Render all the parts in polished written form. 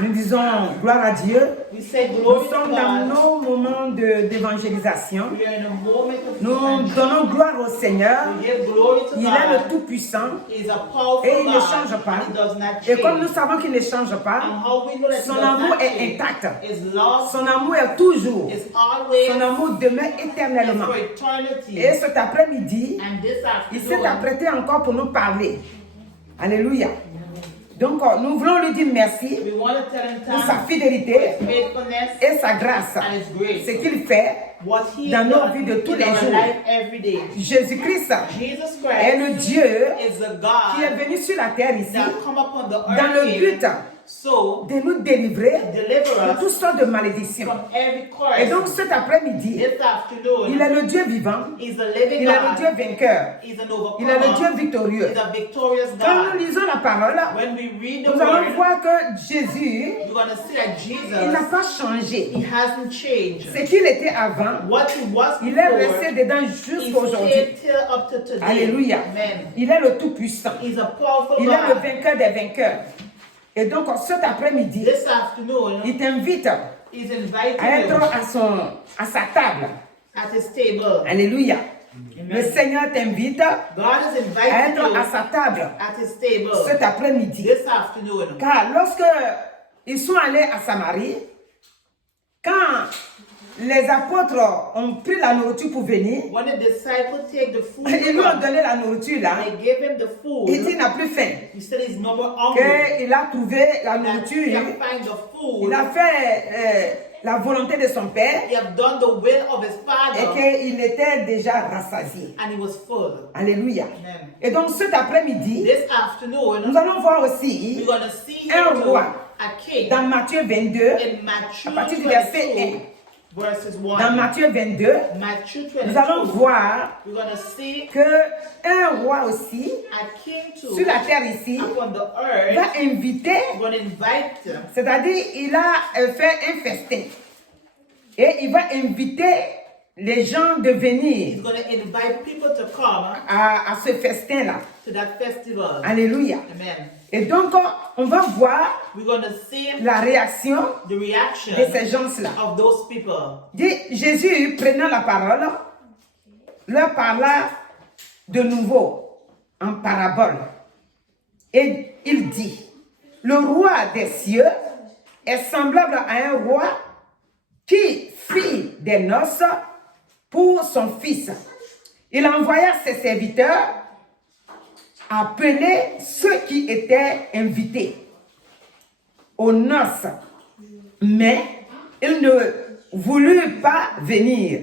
Nous disons gloire à Dieu. We say Nous glory to sommes dans God. nos moments d'évangélisation. We are in a moment of Nous expansion. donnons gloire au Seigneur. We give glory to Il est God. le Tout-Puissant He is a powerful et il ne God. change pas. He does not Et comme nous change. savons qu'il ne change pas, And how we know that he son does amour not est change. intact. His love Son amour est toujours. is always Son amour demeure is éternellement. for eternity. Et cet après-midi, And this il s'est afternoon, apprêté encore pour nous parler. Alléluia. Donc, nous voulons lui dire merci we want to tell him pour sa thanks fidélité for his faithfulness et sa grâce. and his grace. Ce qu'il fait What he dans has nos done vies de tous in les our jours. life every day. Jésus-Christ Jesus est le Christ Dieu is the qui est God venu sur la terre ici that come upon the dans le earth but so de nous délivrer deliver de us toutes sortes de malédictions. from every curse. Et donc cet après-midi, This afternoon, il est le Dieu vivant, he's a living il est le God. Dieu vainqueur, He's an il est le Dieu overcomer. victorieux. He's a victorious Quand nous God. lisons la parole, When we read the nous allons word, voir que Jésus, you're going to see that il n'a Jesus, pas changé. he hasn't changed. Ce qu'il était avant, What he was il est before, resté dedans he jusqu'à aujourd'hui. stayed till up to today. Alléluia. Amen. Il est le Tout-Puissant. He's a powerful Il est le God. vainqueur des vainqueurs. Et donc cet après-midi, This afternoon, il t'invite he's inviting à être you à sa table. at his table. Alléluia. Amen. Le Seigneur t'invite God is à inviting être you à sa table at his table cet après-midi. this afternoon. Car lorsque ils sont allés à Samarie, quand les apôtres ont pris la nourriture pour venir, When the disciples take the food, ils lui ont donné la nourriture là, they gave him the food. il dit qu'il n'a plus faim. He said he's no more hungry. Qu'il a trouvé la That he nourriture, can find the food. il a fait la volonté de son Père He have done the will of his et father, qu'il était déjà rassasié. and he was full. Alléluia. Amen. Et donc cet après-midi, This afternoon, nous allons voir aussi we're going to see un him roi a king dans Matthieu 22, in Matthew à partir du verset 22, verses 1. dans Matthieu 22, Matthew nous allons 22, voir we're going to see que un roi aussi a king too sur la terre ici upon the earth. va inviter, We're going to invite c'est-à-dire il a fait un festin et il va inviter les gens de He's venir going to invite people to come à ce festin-là. to that festival. Alléluia. Amen. Et donc on va voir We're going to see la réaction the reaction de ces gens-là. of those people. Jésus, prenant la parole, leur parla de nouveau en parabole. Et il dit, le roi des cieux est semblable à un roi qui fit des noces pour son fils. Il envoya ses serviteurs appeler ceux qui étaient invités aux noces, mais ils ne voulurent pas venir.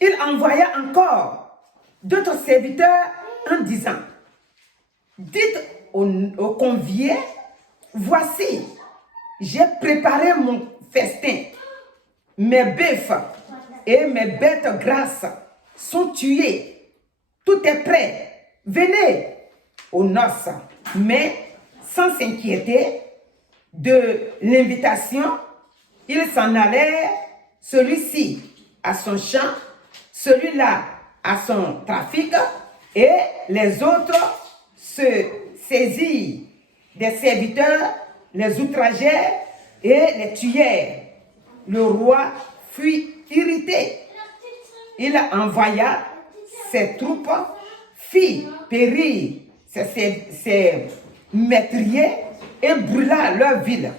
Il envoya encore d'autres serviteurs en disant, dites aux conviés, voici, j'ai préparé mon festin, mes bœufs et mes bêtes grasses sont tués, tout est prêt, venez aux noces. Mais sans s'inquiéter de l'invitation, ils s'en allèrent, celui-ci à son champ, celui-là à son trafic, et les autres se saisirent des serviteurs, les outragèrent et les tuèrent. Le roi fut irrité. Il envoya ses troupes, fit périr ses meurtriers et brûla leur ville.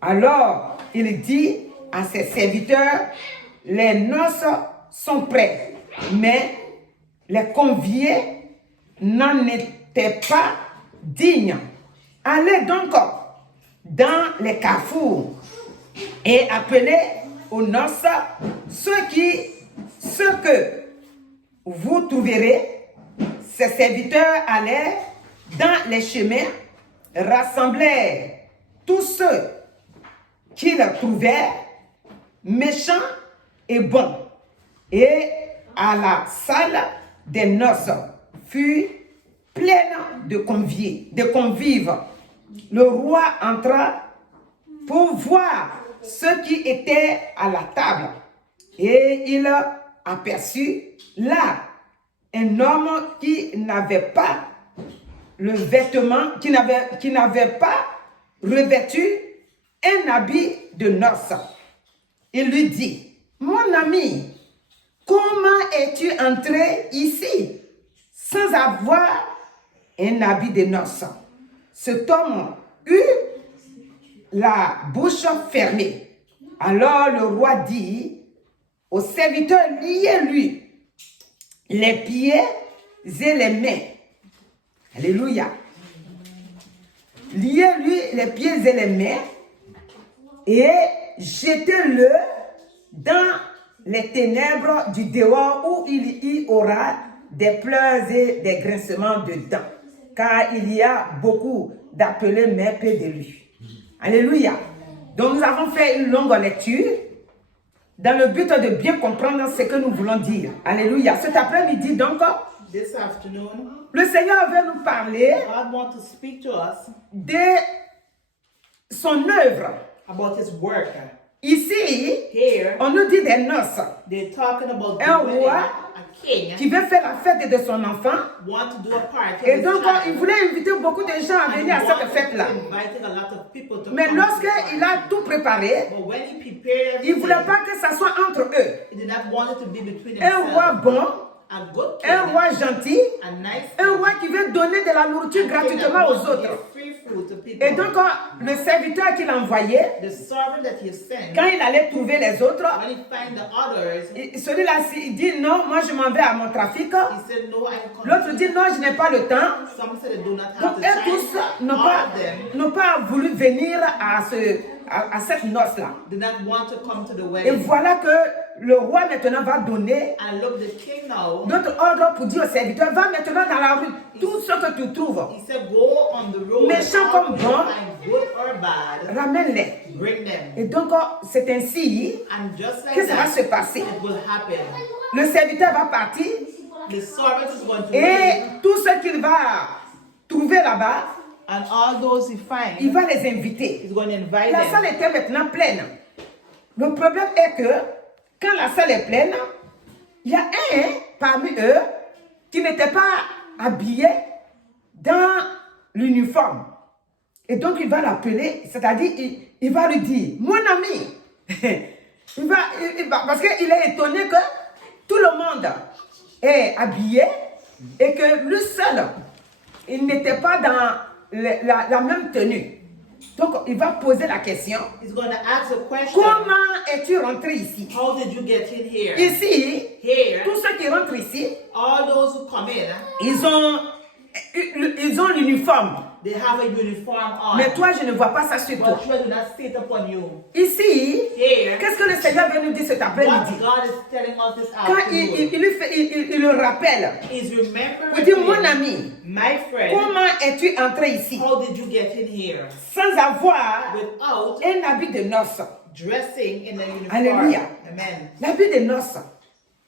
Alors il dit à ses serviteurs, les noces sont prêtes, mais les conviés n'en étaient pas dignes. Allez donc dans les carrefours et appelez aux noces ce que vous trouverez. Ses serviteurs allèrent dans les chemins, rassemblèrent tous ceux qu'ils trouvèrent, méchants et bons, et à la salle des noces fut pleine de convives. Le roi entra pour voir ceux qui étaient à la table, et il aperçut là un homme qui n'avait pas le vêtement, qui n'avait pas revêtu un habit de noces. Il lui dit, mon ami, comment es-tu entré ici sans avoir un habit de noces? Cet homme eut la bouche fermée. Alors le roi dit au serviteur, liez-lui les pieds et les mains. Alléluia. Liez-lui les pieds et les mains et jetez-le dans les ténèbres du dehors où il y aura des pleurs et des grincements de dents, car il y a beaucoup d'appelés mais peu de lui. Alléluia. Donc nous avons fait une longue lecture dans le but de bien comprendre ce que nous voulons dire. Alléluia. Cet après-midi donc, This afternoon, le Seigneur veut nous parler God wants to speak to us de son œuvre. about His work. Ici, Here, on nous dit des noces. they're talking about the Un wedding. roi A king qui veut faire la fête de son enfant. want to do a party. Et with donc, his child. il voulait inviter beaucoup de gens à And he venir à cette wanted fête-là. to inviting a lot of people to Mais come to the lorsqu'il party. a tout préparé, But when he prepared il ne voulait everything, pas que ça soit entre eux. he did not want it to be between Un roi themselves. bon, A good king, un roi gentil, a nice un roi qui veut donner de la nourriture king that gratuitement wants aux to autres. give free food to people. Et donc, le serviteur qu'il envoyait, The servant that he sent, quand il allait trouver les autres, when he find the others, celui-là, il dit non, moi je m'en vais à mon trafic. he said, no, I come. L'autre dit non, je n'ai pas le temps. Some said they do not have Donc, the eux time. tous n'ont All of them n'ont pas voulu venir à cette noce-là. did not want to come to the Et wedding. voilà que le roi maintenant va donner And look, the king now, d'autres ordres pour dire au serviteur, va maintenant dans la rue, tout ce que tu trouves, he said, go on the road. Méchant all comme you bon. find, good or bad, ramène-les. bring them. Et donc, c'est ainsi And just like que ça va that, se passer. it will happen. Le serviteur va partir The servant is going to et leave, tout ce qu'il va trouver là-bas, and all those he finds, il va les inviter. he's going to invite La them. salle était maintenant pleine. Le problème est que quand la salle est pleine, il y a un parmi eux qui n'était pas habillé dans l'uniforme. Et donc il va l'appeler, c'est-à-dire il va lui dire, mon ami, il va, parce qu'il est étonné que tout le monde est habillé et que lui seul, il n'était pas dans la même tenue. Donc, il va poser la question. He's going to ask a question. Comment es-tu rentré ici? How did you get in here? Ici, Here, tous ceux qui rentrent ici, all those who come in, ils ont l'uniforme. they have a uniform on. Mais toi, je ne vois pas ça sur toi. But you do not sit upon you. Ici, Here, qu'est-ce que le Seigneur vient nous dire cet what après-midi? God is telling us this Quand afternoon il le rappelle, is remember il dit, mon ami, my friend, comment es-tu entré ici how did you get in here sans avoir without un habit de noces? dressing in a uniform? Alléluia. Amen. L'habit de noces,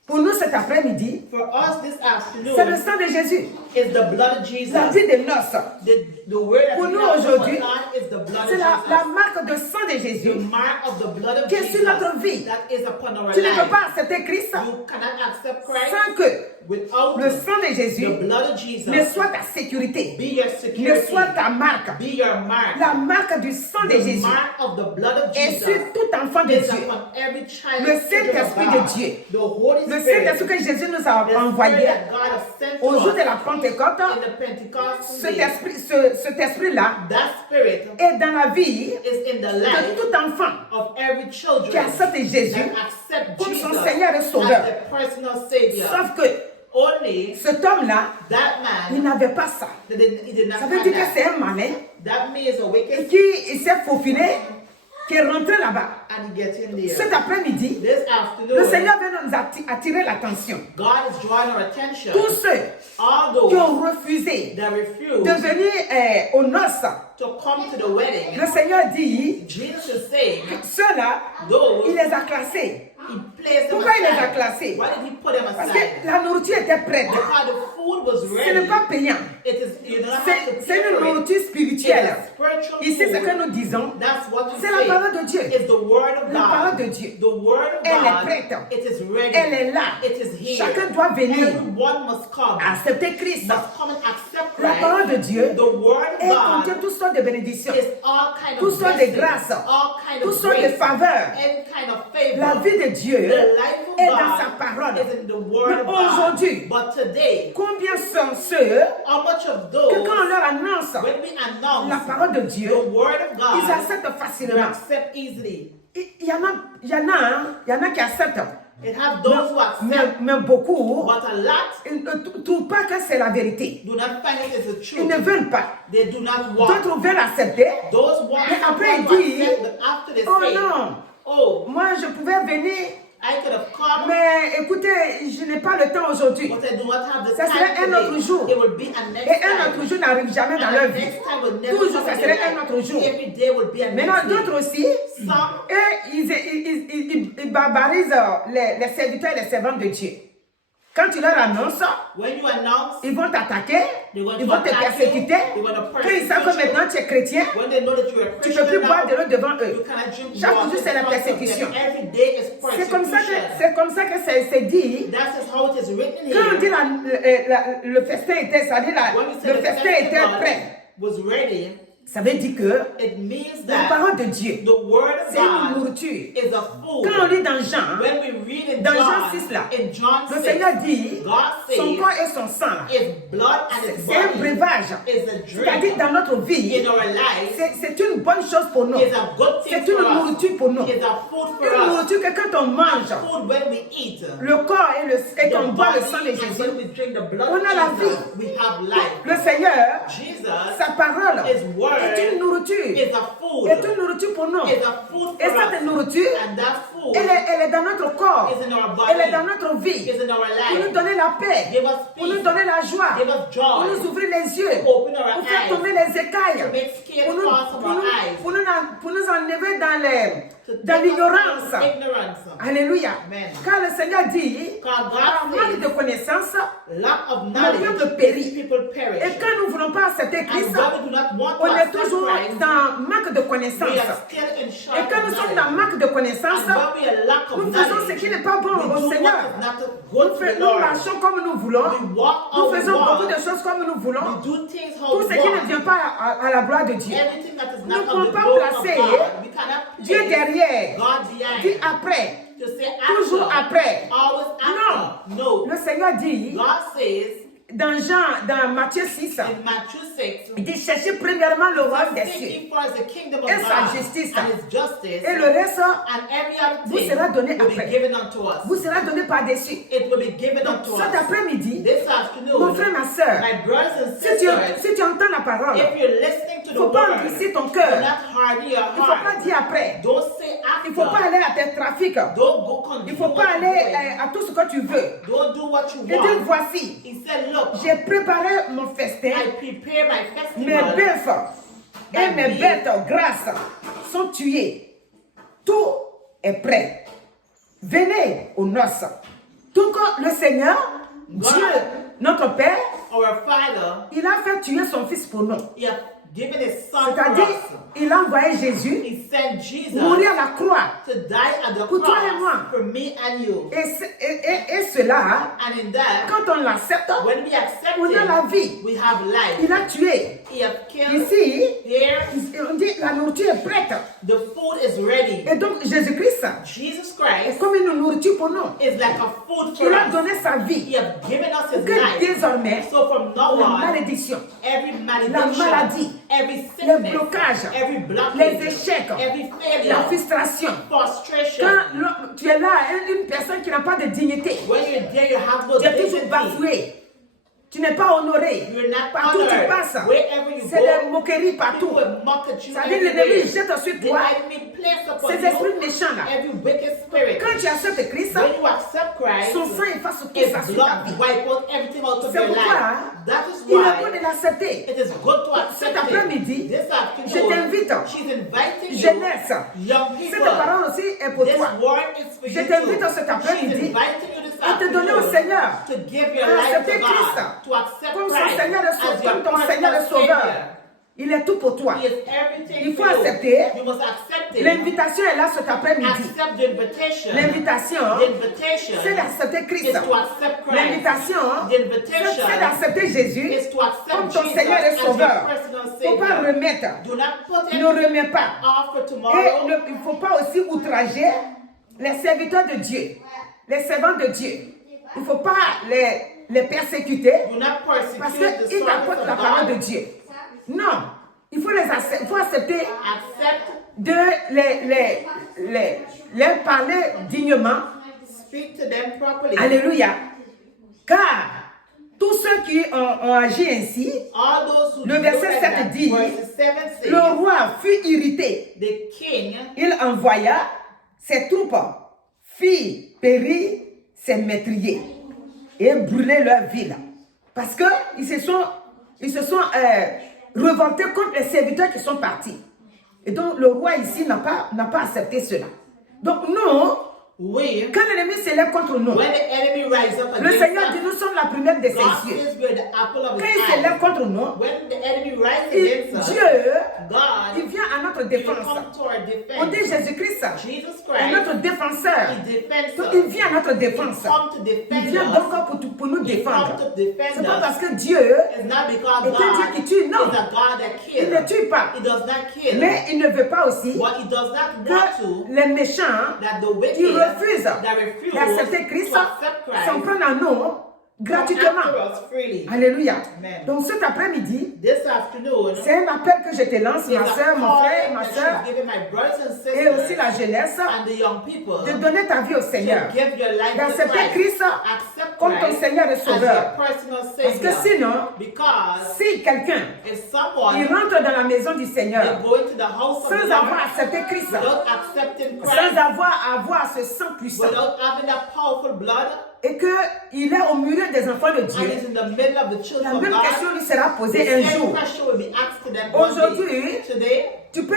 pour nous cet après-midi, For us this c'est le afternoon sang de Jésus. is the blood of Jesus. L'habit de noces, The word that Pour we nous have aujourd'hui, for God is the blood c'est of la Jesus. marque de sang de The Jésus mark of the blood of qui est Jesus sur notre vie. that is upon our Tu ne peux life. pas accepter Christ You cannot accept Christ sans que without le sang de Jésus the blood of Jesus ne soit ta sécurité, be your ne security, soit ta marque. be your mark. La marque du sang de The Jésus mark of the blood of est Jesus sur tout enfant de is Dieu. upon every child Le of children Saint-Esprit of de God. Dieu. The Holy Le Spirit, Saint-Esprit que Jésus nous a the Spirit envoyé that God has sent au to jour us de la Pentecôte, in the Pentecost day, cet esprit-là that Spirit est dans la vie is in the de life tout enfant of every children qui accepte Jésus that accept comme son Jesus Seigneur et as Sauveur. the personal Savior. Sauf que Only cet homme-là, that il man, n'avait pas ça. he did not Ça veut have dire que that. c'est un malin That man is a wicked qui s'est faufilé, qui est rentré là-bas. and he gets in there. Cet après-midi, This le afternoon, Seigneur vient nous attirer l'attention. God is drawing our attention. Tous ceux All qui those ont refusé that refuse de venir aux noces, to come to the wedding, le Seigneur dit, Jesus is saying, ceux-là, those il les a classés He placed them Pourquoi il les a aside. classés? Why did he put them Parce aside? que la nourriture était prête. Because the food was Ce ready. n'est pas payant. It is, you don't have to C'est pay une for it. nourriture spirituelle. It is spiritual Ici, ce que food. nous disons, That's what you c'est la say. parole de Dieu. It's the word of La parole God. de Dieu. The word of Elle est God. prête. It is ready. Elle est là. It is here. Chacun doit venir Everyone must come. accepter Christ. Must come and accept La Christ. parole de Dieu, The word of elle contient God toutes sortes de bénédictions, is all kind toutes of sortes de blessings, grâces, all kind toutes of sortes de grace, faveurs. every kind of favor. La vie de Dieu The life of est God dans sa parole. is in the word Mais of God. aujourd'hui, But today, combien sont ceux how much of que those, quand on leur annonce when we announce la parole de Dieu, the word of ils God, acceptent they facilement. accept easily. Il y en a qui acceptent. It have those who accept, Mais beaucoup but a lot ils ne trouvent pas que c'est la vérité. do not find it as the Ils ne truth. veulent pas. They do not want. D'autres veulent accepter. Those want Mais après, to il dit, accept, but after they oh say, non, oh, moi je pouvais venir, I could have come, mais écoutez, je n'ai pas le temps aujourd'hui. but I do not have the Ça time serait un autre today. jour. It will be a next Et un time. autre jour n'arrive jamais dans And leur the vie. next time will never Toujours, come ça in serait their un autre life. jour. Every day will be a Maintenant, next day. d'autres aussi, Some, eux, ils barbarisent les serviteurs et les servantes de Dieu. Quand tu leur annonces, when you announce, ils vont t'attaquer, they're going ils to vont te attack you, persécuter. they're going to Quand ils savent que persecute you. maintenant tu es chrétien, When they know that you are a tu ne peux plus Christian boire now, de l'eau devant you eux. cannot drink Chaque water jour, c'est la in front of them. persécution. Every day is C'est comme ça que persecution. c'est dit. That is how it is written Quand on dit here. le festin était, ça dit When we say le the festin était festival prêt. was ready, Ça veut dire que it means la that parole de Dieu, the word of c'est une God nourriture. is a food. Quand on lit dans Jean, When we read in dans Jean John, 6 là, in John le 6, Seigneur dit, God son says corps et son sang là, his blood and his c'est un body breuvage. is a C'est-à-dire drink dans notre vie, in our life, c'est une bonne chose pour nous. is a good thing C'est for une us, nourriture pour nous. is a food for Une us, nourriture que quand on mange, food when we eat, le corps et qu'on the boit le body, sang de and Jésus, when we drink the blood on a la of Jesus, vie. we have life. le Seigneur, Jesus sa parole His word est une nourriture. is a food, Est une nourriture pour nous. is a food Et for cette us, nourriture, and that food elle est dans notre corps. is in our body, Elle est dans notre vie. is in our Pour nous life, donner la paix. give us Pour nous peace, donner la joie. give us Pour joy, nous ouvrir les yeux. open our Pour faire eyes, tomber les écailles. to make Pour scales nous, fall from pour our nous, eyes, pour nous enlever to dans take us l'ignorance. from ignorance. Alléluia. Amen. Car le Seigneur dit, Car par God manque says, de connaissance, lack of le knowledge peuple périt. makes people perish. Et quand nous ne voulons pas accepter Christ, And when we do not want to on est accept toujours Christ, dans manque de we connaissance. are still in Et short quand of nous sommes dans knowledge. manque de connaissance, And when we are lack of nous faisons ce knowledge, qui n'est pas bon we au do Seigneur. what is not good to the Nous Lord. marchons comme nous voulons. We walk Nous how we faisons beaucoup want. de choses comme nous voulons. We do things how Tout we ce qui ne want. vient pas à la gloire de Dieu. Everything that is Nous ne not pouvons of the pas glory of placer God. We cannot Dieu place derrière. God behind. Dit après. To say Toujours after. après. Always after. No. Le Seigneur dit God says dans Matthieu 6, in Matthew 6, il dit cherchez premièrement le royaume des seek cieux ye first the kingdom of et sa God justice. and his justice, Et le reste and every other vous thing sera donné will be après. given unto us. vous sera donné par-dessus. It will be given Donc unto cet us. après-midi, This mon afternoon, frère, ma soeur, my brothers and si sisters, tu entends la parole, if you're listening to il ne the faut pas word, endurcir ton do cœur. not harden your Il ne faut pas heart. dire après. Don't say Il ne faut pas after. aller à tes trafics. Don't go Il continue ne faut pas what aller you're doing. à tout ce que tu veux. Don't do what you Il dit want. voici, He said, look, j'ai préparé mon festin, I prepare my mes festival. bœufs et mes bêtes grasses sont tués. Tout est prêt. Venez aux noces. Donc le Seigneur, Dieu, notre Père, Our Father, il a fait tuer son fils pour nous. He has given His Son for C'est-à-dire, us. il a envoyé Jésus He sent Jesus mourir à la croix. to die at the Pour toi et cross moi. for me and you. Et cela, And in that, quand on l'accepte, when we accept on a la Him, vie. we have life. Il a tué. He has killed. Ici, Here, on dit la nourriture est prête. the food is ready. Et donc Jésus-Christ Jesus est Christ comme une nourriture pour nous. is like a food for Il a us. donné sa He vie. has given us His Que life. désormais, So from now la on, malédiction, every la malediction, maladie, every les sickness, blocages, every les blockage, échecs, every la failure, frustration. frustration. Quand tu es là, une personne qui n'a pas de dignité, When you're there, you have no tu es toujours dignity. bafoué. Tu n'es pas honoré. You're not Partout où tu honored. passes, Wherever you c'est go, des moqueries partout. people will mock at you Ça veut dire l'ennemi everywhere. jette sur The toi enemy placed upon ces you, esprits méchants-là, every wicked spirit, quand tu acceptes Christ, when you accept Christ, son sang efface tout His ça sur ta blood vie. wipe out everything out of C'est your pourquoi life. That is il est bon de why l'accepter. it is good to Cet accept après-midi, it. This je t'invite, afternoon, she's inviting you, jeunesse, young cette people. parole aussi est pour This toi. word is for Je you t'invite too. cet après-midi She's inviting you this à te donner au afternoon Seigneur, to give your à life accepter to Christ God, to accept comme son Christ Seigneur et as your comme ton Seigneur et personal Sauveur. Savior. Il est tout pour toi. He is everything Il faut for you. accepter. You must accept it. L'invitation est là cet après-midi. Accept the invitation. L'invitation, The invitation c'est d'accepter Christ. is to accept Christ. L'invitation, The invitation c'est d'accepter Jésus is to accept comme ton Jesus Seigneur et as your Sauveur. personal Il ne faut pas Savior. remettre. Do not put it Ne remets pas. off for Et tomorrow. il ne faut pas aussi outrager les serviteurs de Dieu, les servants de Dieu. Il ne faut pas les persécuter Do not persecute parce the qu'ils servants t'apportent la of parole de God. Dieu. Non, il faut accepter Accept, de les parler dignement. speak to them properly. Alléluia. Car tous ceux qui ont agi ainsi, All those who le look verset at 7 that, dit, verse 7 says, le roi fut irrité. the king Il envoya ses troupes, fit périr ses métriers et brûler leur ville. Parce qu'ils se sont révoltés contre les serviteurs qui sont partis. Et donc le roi ici n'a pas accepté cela. Donc nous, we, quand l'ennemi s'élève contre nous, when the enemy rise up le against Seigneur dit us, nous sommes la première de ses God yeux. says we're the apple of Quand his il s'élève eye. contre nous, When the enemy rises against us, Dieu, God il vient à notre will défense. come to our On dit defense. Jésus-Christ Jesus est Christ, notre défenseur. he defends Donc us. il vient à notre He défense. come to Il defend vient us. donc pour nous He défendre. come to defend C'est pas us. parce que Dieu It's not because est un Dieu God qui tue, non. is a God that Il kills. ne tue pas. He does not kill. Mais il ne veut pas aussi But he does not want que to les méchants that the qui wicked refusent that refuse d'accepter Christ to accept Christ s'en prennent à nous come gratuitement. after us freely. Alléluia. Amen. Donc cet après-midi, This afternoon c'est un appel que je te lance, is ma a soeur, mon frère, call ma that soeur, she's giving my brothers and et aussi sisters la jeunesse, and the young people de donner ta vie au to Seigneur. give your life to D'accepter Christ. Christ Accept comme ton Christ Seigneur et as Sauveur. your personal Parce que Savior. sinon, Because si quelqu'un if il someone rentre dans la maison du is Seigneur going to the house of the sans Lord avoir accepté Christ, without accepting sans Christ, avoir ce sang puissant, without having that powerful blood, et qu'il est au milieu des enfants de and Dieu, is in the middle of the children la of même God, question lui sera the posée un same jour. question will be asked to them one Aujourd'hui, day. Today, tu peux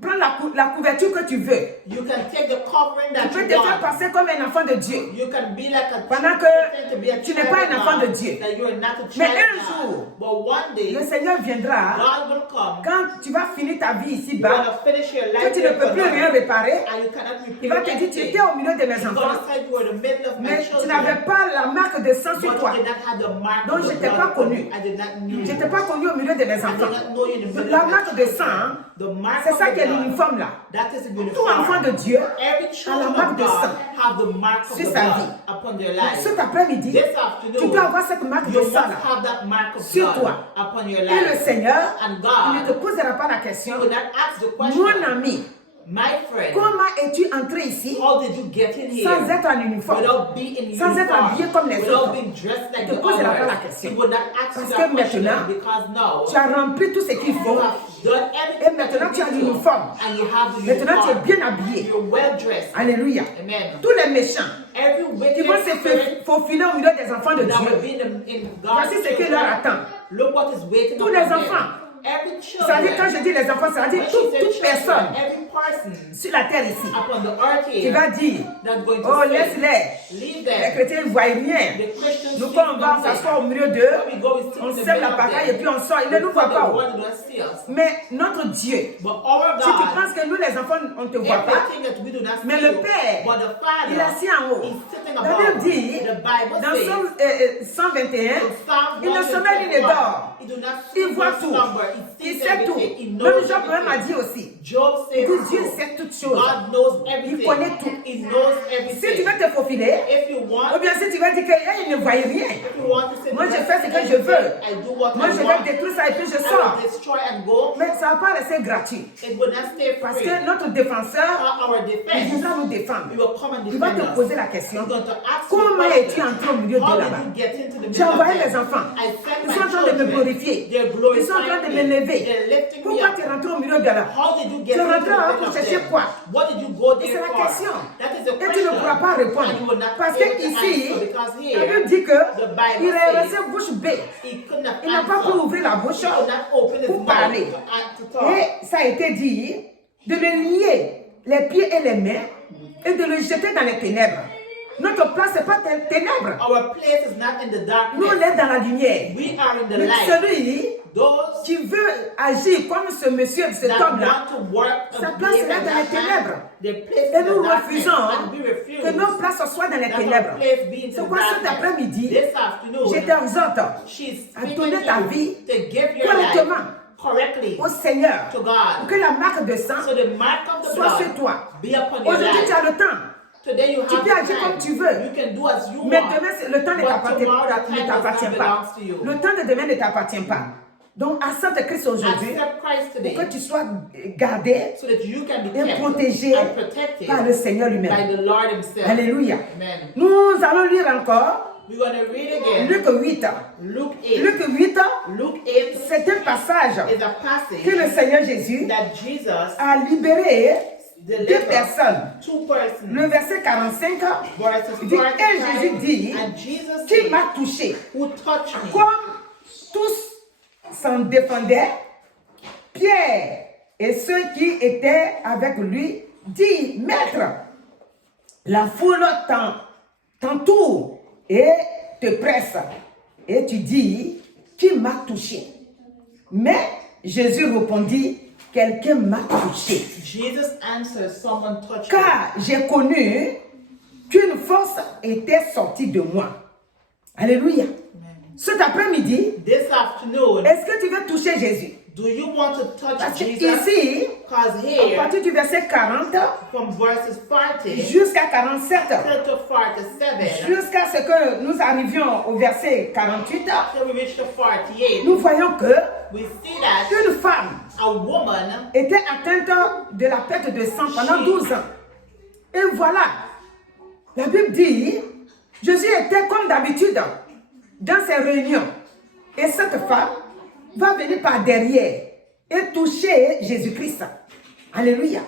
prendre la couverture que tu veux. you can take the covering Tu that peux you te faire want. passer comme un enfant de Dieu. You can be like a Pendant que pretend to be a tu n'es child pas of un enfant God, de Dieu. that you are not a Mais child un of jour, God. But one day, Le Seigneur viendra God will come. quand tu vas finir ta vie You ici-bas, want to finish your que life tu ne here peux for plus God, rien réparer. and you cannot Il va repair te dire, tu anything. étais au milieu de mes He's going enfants, to say you were in the middle of my mais tu children, n'avais pas la marque de sang sur but toi. you did not have the mark Donc, of je the t'ai blood pas upon connu. you. I did not know Je you. t'ai pas connu au milieu de mes I did enfants. not know you in the middle La of marque your de sang, children. hein, The mark c'est of ça the qui est blood. l'uniforme là. That is the Tout uniform. enfant de Dieu Every a la child marque of de God sang have the mark of sur the sa blood vie. upon their Donc, life. cet après-midi, This tu afternoon, dois avoir cette marque de you must sang là have that mark of sur blood toi. upon your Et le life. Seigneur, And il ne te God posera pas la question, will not ask the question, mon ami, my friend, comment es-tu entré ici how did you get in here sans être en uniforme? without being in Sans être uniform, habillé comme les without autres? being dressed like Il te the posera pas la others? question. He will not ask Parce you que that question maintenant, because now Tu as rempli tout ce qu'il you faut. have done Et everything maintenant, that tu you as need to, l'uniforme. and you have the Maintenant, tu es uniform. bien habillé. You're well dressed. Alléluia. Amen. Tous les méchants Every qui vont wicked se spirit faufiler au milieu des enfants de that will Dieu. be in God's Voici ce qui children, leur attend. look what is waiting Tous upon les them. enfants. Every Ça veut dire, quand children, je dis les enfants, ça veut dire when she toute, said toute children, personne every person sur la terre ici upon the earth qui here va dire, that's going to oh, say, laisse-les. leave Les them. chrétiens ne voient rien. The Christians Nous, see quand on va nothing. s'asseoir au milieu d'eux, When we go, we sit on in the sème middle la of pagaille them. et puis on sort. Ils ne We nous put voient the pas. word, they don't see us. Mais notre Dieu, But our si tu God, penses que nous, les enfants, on ne te voit pas, everything that we do not mais see, le Père, but the il est Father assis en haut. is sitting La Bible above. dit, The Bible dans says, Somme 121, in Psalm il ne sommeille ni ne 121, dort. he do not Il voit sleep tout. nor slumber. He Il sees sait tout. everything. He Même knows Job même a everything. dit aussi, Job il says dit Dieu so. sait toutes choses. God knows everything. connaît tout. He knows Si tu everything. veux te faufiler, If you ou want, bien si tu vas dire qu'il ne voyait rien, if you want to say, moi je fais ce que je veux. I do what Moi I je vais want. détruire ça et puis je I sors. will destroy and go. Mais ça ne va pas rester gratuit. It will not stay Parce free. que notre défenseur, Our il defense, viendra nous défendre. he will come and Il va defend te us. poser la question. He's going to ask you Comment a es-tu question. entré au milieu de How là-bas? did you get into the J'ai middle of envoyé them? les enfants. I sent Ils my sont en train de me children. glorifier. They're Ils sont en train de glorifying me me. lever. They're lifting me Pourquoi up. tu es rentré au milieu de là? How did you get Tu es into rentré the là middle pour of chercher them? quoi? What did you go Et c'est there la for? question. That is the Et tu question. ne pourras pas répondre. And you will not Parce be able que to ici, answer because la here, Bible dit que the Bible il est says resté bouche bée. he could not Il n'a pas pu answer. ouvrir la bouche He could not open his pour mouth parler. to talk. Et ça a été dit de le lier les pieds et les mains et de le jeter dans les ténèbres. Notre place, ce n'est pas ténèbres. Our place is not in the Nous, on darkness. est dans la lumière. We are in the Mais light. celui Those qui veut agir comme ce monsieur, cet that homme-là, want to work sa and place live est in dans les that ténèbres. hand, they place Et in nous the darkness, refusons and we refuse que nos places soient dans les that ténèbres. our place be in C'est the quoi cet darkness. après-midi, This afternoon, je t'exhorte she's à speaking donner ta to vie you to give your correctement life correctly au Seigneur to pour God. que la marque de sang So the mark of the soit sur blood toi. be upon your Aujourd'hui, tu life. as le temps. Today you Tu have peux the agir time. comme tu veux. You can do as you Mais want. demain, le temps ne But t'appartient tomorrow the time does not pas. belong to you. Le temps de demain ne t'appartient pas. Donc, accepte Christ aujourd'hui Accept Christ pour today que tu sois gardé so that you can be et kept protégé and protected par le Seigneur by lui-même. the Lord himself. Alléluia. Amen. Nous allons lire encore We're going to read again Luc 8. Luke 8. Luc 8, Luke 8 c'est un passage is a passage que le Seigneur Jésus that Jesus a libéré deux delivered personnes. two persons. Le verset 45, Verses il dit, 45, et Jésus dit, and Jesus qui said, m'a touché. who touched me? Comme tous s'en défendaient, Pierre et ceux qui étaient avec lui disent, Maître, la foule t'entoure et te presse. Et tu dis, qui m'a touché? Mais Jésus répondit, quelqu'un m'a touché. Jesus answered, someone touched me. Car j'ai connu qu'une force était sortie de moi. Alléluia. Cet après-midi, This afternoon, est-ce que tu veux toucher Jésus? do you want to touch Parce que Jesus? ici, Because à here, partir du verset 40 from verses 40 jusqu'à 47, to 47, jusqu'à ce que nous arrivions au verset 48, till we reach to 48, nous voyons que we see that une femme a woman était atteinte de la perte de sang pendant 12 ans. Et voilà, la Bible dit, Jésus était comme d'habitude dans ses réunions. Et cette femme va venir par derrière et toucher Jésus-Christ. Alléluia.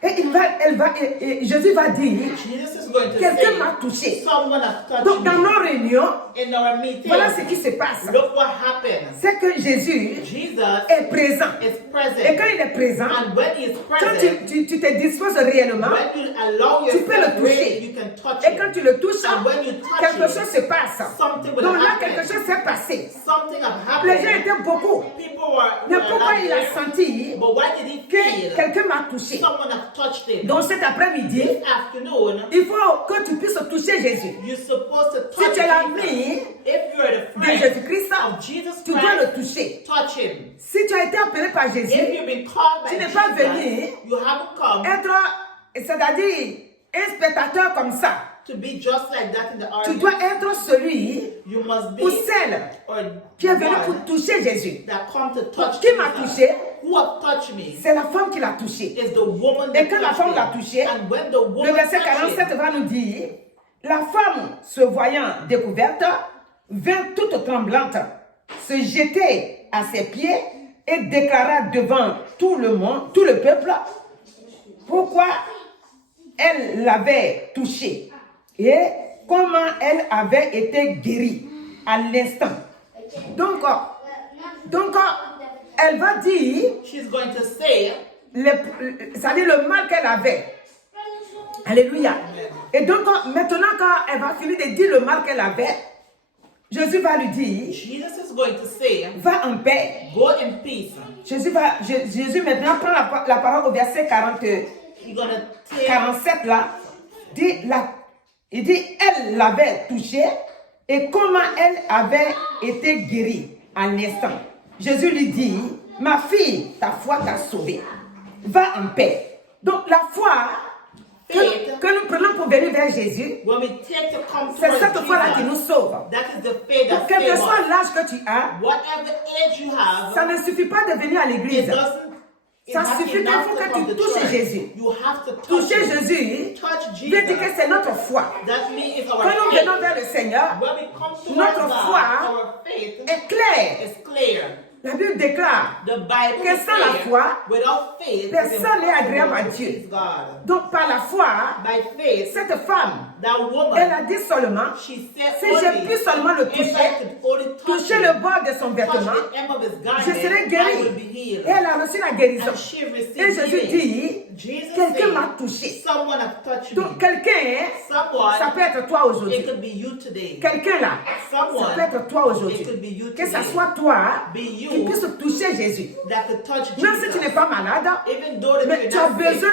Et Jésus va dire, Jesus is going to quelqu'un say, m'a touché. someone has touched Donc dans me. nos réunions, In our meeting, voilà ce qui se passe. look what happened. C'est que Jésus Jesus est présent. is Et present. quand il est présent, And when he is quand present, tu te disposes réellement, when you allow tu peux yourself le really, toucher. you can touch Et quand tu him. le touches, And when you touch quelque him, chose se passe. something will Donc là, happen. quelque chose s'est passé. Something have Les gens happened. étaient beaucoup. People were Mais pourquoi il a there, senti but why did he que feel quelqu'un m'a touché? someone has touched him? Donc cet après-midi, This afternoon, il faut que tu puisses toucher Jésus. you're supposed to Si touch tu es Jesus. l'ami If you're the de friend Jésus-Christ, of Jesus tu dois Christ, le toucher. touch him. Si tu as été appelé par If Jésus, you've been called by tu n'es pas venu Jesus, you haven't come c'est-à-dire un spectateur comme ça. to be just like that in the Tu audience. dois être celui You must be ou celle or qui est venu one pour toucher Jésus. that come to touch Qui m'a Jesus. touché? Who have touched me C'est la femme qui l'a touché. is the woman Et that quand la touched femme l'a me. touché, And when the le woman verset touched 47 him, va nous dire, la femme, se voyant découverte, vint toute tremblante, se jeter à ses pieds et déclara devant tout le monde, tout le peuple, pourquoi elle l'avait touché et comment elle avait été guérie à l'instant. Donc, elle va dire, she's going to say, c'est-à-dire le mal qu'elle avait. Alléluia. Et donc, maintenant, quand elle va finir de dire le mal qu'elle avait, Jésus va lui dire, Jesus is going to say, va en paix. go in peace. Jésus maintenant prend la parole au verset 40, You're going to take 47 là. Il dit, elle l'avait touché et comment elle avait été guérie à l'instant. Jésus lui dit, ma fille, ta foi t'a sauvée. Va en paix Donc la foi Faith, que nous prenons pour venir vers Jésus, when we take to come c'est towards cette foi-là qui nous Jesus, sauve. that is the faith Donc that quel que saves soit us. l'âge que tu as, Whatever age you ça have, ne suffit pas de venir à it l'église. doesn't. It's Ça not suffit qu'il enough faut to que come tu to touches church. Jésus. You have to touch Toucher him. Jésus Touch veut dire que Jesus. c'est notre foi. That means it's our Quand nous faith. venons vers le Seigneur, When we come towards notre God, foi our faith est claire. is clear. La Bible déclare, The Bible que is sans la clear. foi, Without faith, personne n'est agréable à it's Dieu. impossible to please God. donc par la foi, By faith, cette femme, that elle woman, a dit seulement, she said si je puis seulement le if I toucher, could only touch toucher him, le bord de son touch vêtement, the hem of his je garment, serai I will be guérie. healed. Et elle a reçu la guérison. And she received Et Jésus healing. dit, Jesus quelqu'un said, m'a touché. someone has touched Donc me. quelqu'un, ça Someone, peut être toi aujourd'hui. it could be you today. Quelqu'un là, ça Someone, peut être toi aujourd'hui. it could be you Que ça today. soit toi Be you. qui puisse toucher Jésus. That could touch Même si tu Jesus. n'es pas malade, Even though that mais you're tu as not sick, besoin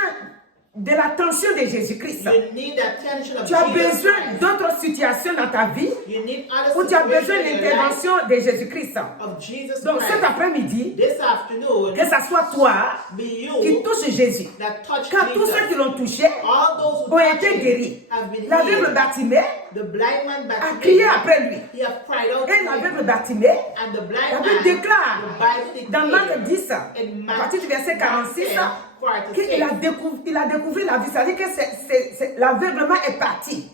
de l'attention de Jésus-Christ. you need the attention of Tu as Jesus besoin Christ. d'autres situations dans ta vie You need other où tu as besoin de situations in your life l'intervention de Jésus-Christ. of Jesus Donc Christ. cet après-midi, This afternoon, que ça soit toi be qui you touche Jésus. that touch Car tous ceux Jesus. qui l'ont touché All those who ont touch été him guéris. have been L'aveugle healed. Bartimée The blind man a crié Bartimaeus, après lui. he have cried out to Et him. l'aveugle Bartimée, And the blind la man, Bible déclare the Bible dans Marc declares 10, in à partir du verset 46, 10, qu'il a découvert la vie. C'est-à-dire que l'aveuglement est parti.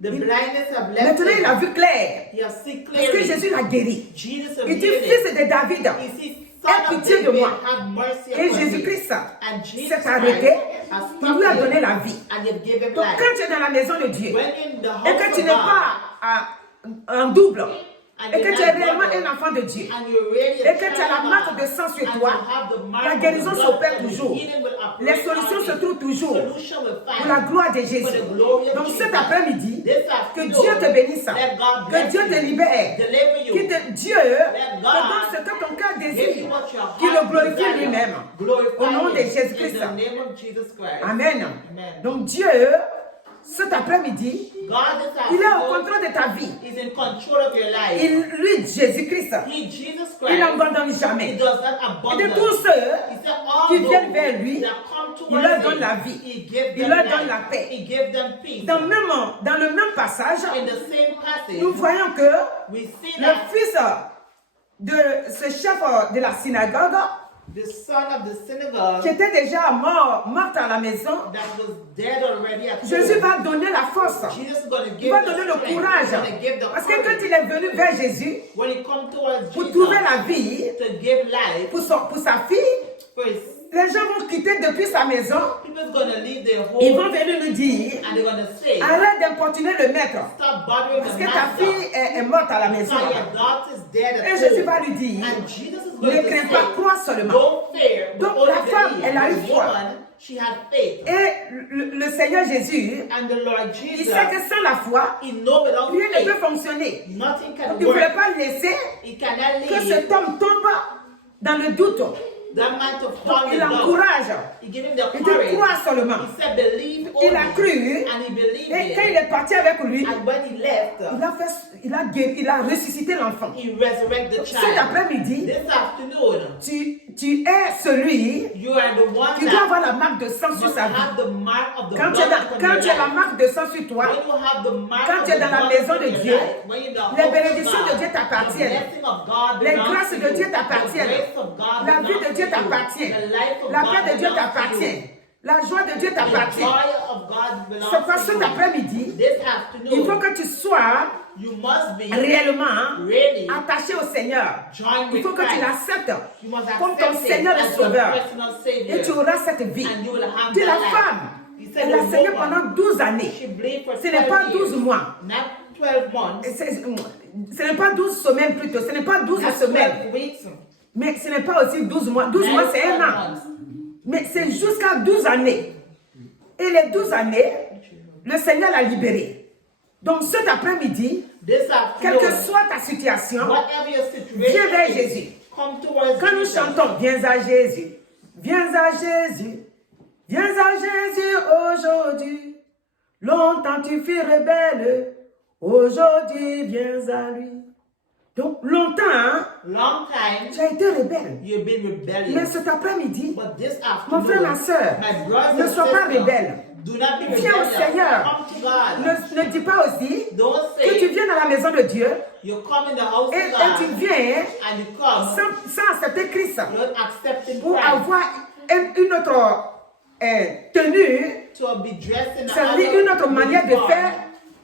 the blindness have left Maintenant, il a him. vu clair. He has seen Parce que clearly. Jésus l'a guéri. Jesus have Il dit, healed him. fils de David, He says, aie Son of pitié de David, moi. have mercy Et upon me. Jésus-Christ And Jesus s'est arrêté. Christ has Il lui a stopped donné him, la vie. and he have given him Donc, life. quand tu es dans la maison de Dieu, When you're in the et house que tu of n'es God, pas en double, and et que you're tu es not réellement double, un enfant de Dieu, and you're really et a que tu as child la of marque God, de sang sur and toi, you have the mark la of guérison the s'opère blood, and the toujours. healing will operate Les solutions se on trouvent you. toujours Solution will find pour la gloire de for Jésus. the glory of Donc Jesus. cet après-midi, This que afternoon, Dieu te bénisse, let God que bless Dieu you, te libère, deliver you, Dieu Let te God donne ce que ton cœur give you désire, what your qu'il le heart glorifie desires. lui-même. Glorify Au nom de him Jésus-Christ. in the name of Jesus Christ. Amen. Amen. Donc Dieu, cet après-midi, God this il est au afternoon contrôle de ta vie. is in control of your life. Lui, Jésus-Christ, He, Jesus il Christ, n'abandonne he jamais. does not Et abandon de tous us. ceux He said all qui viennent those vers lui, that come il towards leur him, donne la vie. he gives Il them leur life. donne la paix. He gives them peace. Dans le même passage, In the same passage, nous voyons que we see le that fils de ce chef de la synagogue, the son of the synagogue qui était déjà mort à la maison, that was dead already at Jésus home, va donner la force. Jesus is going to Il give va the donner le strength. courage. He's going to give the Parce que quand courage. il est venu vers Jésus When he comes towards pour Jesus trouver la vie to give life pour sa fille, for his les gens vont quitter depuis sa maison. people's going to leave their Ils vont home venir lui dire, and they're going to say, arrête d'importuner le maître. stop bothering Parce the que ta master. fille est morte à la maison. So your daughter's dead at Et Jésus va home. lui dire, And Jesus is ne going to crains pas, say, crois seulement. don't fear, but Donc, only la femme, believe. elle a eu The foi. woman, she had faith. Et le Seigneur Jésus, And the Lord il Jesus, sait que sans la foi, he knows without rien ne peut faith, fonctionner. nothing Donc, can il ne voulait work. pas laisser He cannot que leave cet homme tombe dans le doute. that man to Donc, fall in il love. encourage. He gave him the Il te courage. croit seulement. He said, believe Il a only. cru. And he believed Et quand il it. est parti avec lui, And when he left, il a ressuscité l'enfant. he resurrected the Cet child. après-midi, This afternoon, tu es celui you are the one qui doit that avoir la marque de sang sur must sa vie. have the mark of the Quand blood upon your tu as la life. marque de sang sur toi, When you have the mark quand of tu es the dans la blood maison upon de your Dieu, life, when you're in the les house of bénédictions God, de Dieu t'appartiennent. the blessing of God Les belongs grâces to de you. Dieu t'appartiennent. The grace of God La vie belongs de Dieu to you. t'appartient. The life of La God paix de Dieu belongs to t'appartient. you. La joie de Dieu The t'appartient. joy of God belongs C'est parce to que cet you. après-midi, This il faut afternoon, que tu sois you must be réellement really attaché au Seigneur. joined Il with faut que tu Christ. l'acceptes You must comme ton accept Seigneur it et as your Sauveur. personal Et tu Savior. auras cette vie. And you will have Dis la that life. femme, He said elle a the saigné woman, pendant 12 années. she believed for Ce n'est pas 12 12 years, mois. not 12 months, Ce n'est pas 12 semaines plutôt. Ce n'est pas 12 not semaines. 12 weeks, Mais ce n'est pas aussi 12 mois. 12 mois, not c'est un 12 an. months. Mais c'est jusqu'à 12 années. Et les 12 années, le Seigneur l'a libéré. Donc cet après-midi, This quelle que afternoon, soit ta situation, whatever your viens vers situation Jésus. is, come towards Quand nous Jesus. chantons, viens à Jésus, viens à Jésus, viens à Jésus aujourd'hui. Longtemps tu fus rebelle, aujourd'hui viens à lui. Donc, longtemps, hein, Long time, tu as été rebelle. you've been Mais rebellious. cet après-midi, But this mon frère, ma afternoon, soeur, my brothers ne and sois pas sisters, rebelle. do not be Viens au rebellious. Seigneur. Come to God. Ne dis pas aussi Don't que tu say viens dans la maison de Dieu you come in the house et of tu God viens and you come sans accepter Christ not accepting pour Christ avoir une autre tenue, to be dressed in c'est-à-dire une autre manière de faire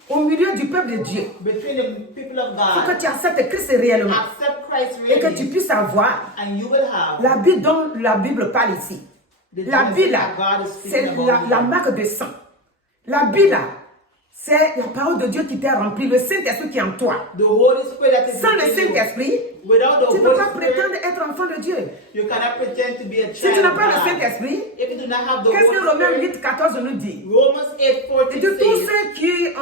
au milieu du peuple de Dieu. between the people of Il faut que God. tu acceptes Christ réellement Accept Christ et que tu really, puisses avoir and you will have la Bible dont la Bible parle ici. the La blessing Bible, that God is c'est speaking about la here. marque de sang. La Bible, c'est la parole de Dieu qui t'est remplie, le Saint-Esprit qui est en toi. The Holy Spirit that is Sans le within you. Saint-Esprit, Without the tu ne peux Holy pas prétendre Spirit, être enfant de Dieu. you cannot pretend to be a Si child tu n'as of pas le God. Saint-Esprit, If you do not have the qu'est-ce que Holy Romains Spirit, 8, 14 nous dit? Romans Et de 8:14 tous says, ceux qui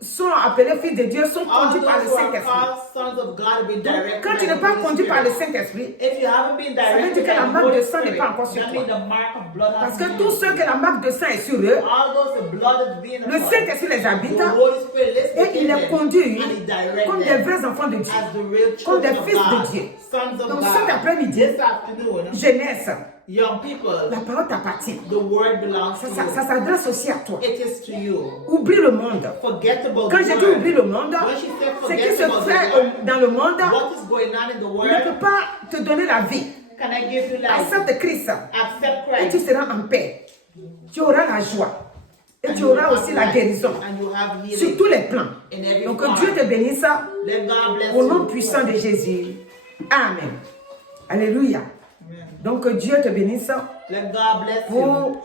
sont appelés fils de Dieu sont all conduits those par le who are Saint-Esprit. called sons of God be Donc, directed quand by tu n'es the pas Holy conduit par le Spirit. Saint-Esprit, If you haven't been veut dire directed que la by the marque Holy de sang n'est Spirit, pas encore sur that toi. means the mark of blood has parce que been tous on ceux you. que la marque de sang est sur eux, All those the blood is being le upon, Saint-Esprit les habite the Holy Spirit lives et il within les them, conduit and he directs comme des them vrais enfants de Dieu. as the real Comme des children of fils de God, Dieu. sons of Donc God. cet après-midi, This afternoon, jeunesse, young people, la parole t'appartient. the word belongs to Ça you. s'adresse aussi à toi. It is to you. Oublie le monde. Forget about Quand the j'ai dit oublie world. le monde, When she said ce qui forget se about the fait world, dans le monde what is going on in the ne world? peut pas te donner la vie. Can I give you life? Accepte Christ Accept et tu Christ. seras en paix. Tu auras la joie. Et And tu you auras have aussi la life, guérison and you have sur healing tous les plans. in every Donc part. Dieu te bénisse Let God bless au nom you. puissant de Jésus. Amen. Alléluia. Amen. Donc Dieu te bénisse Let God bless you. pour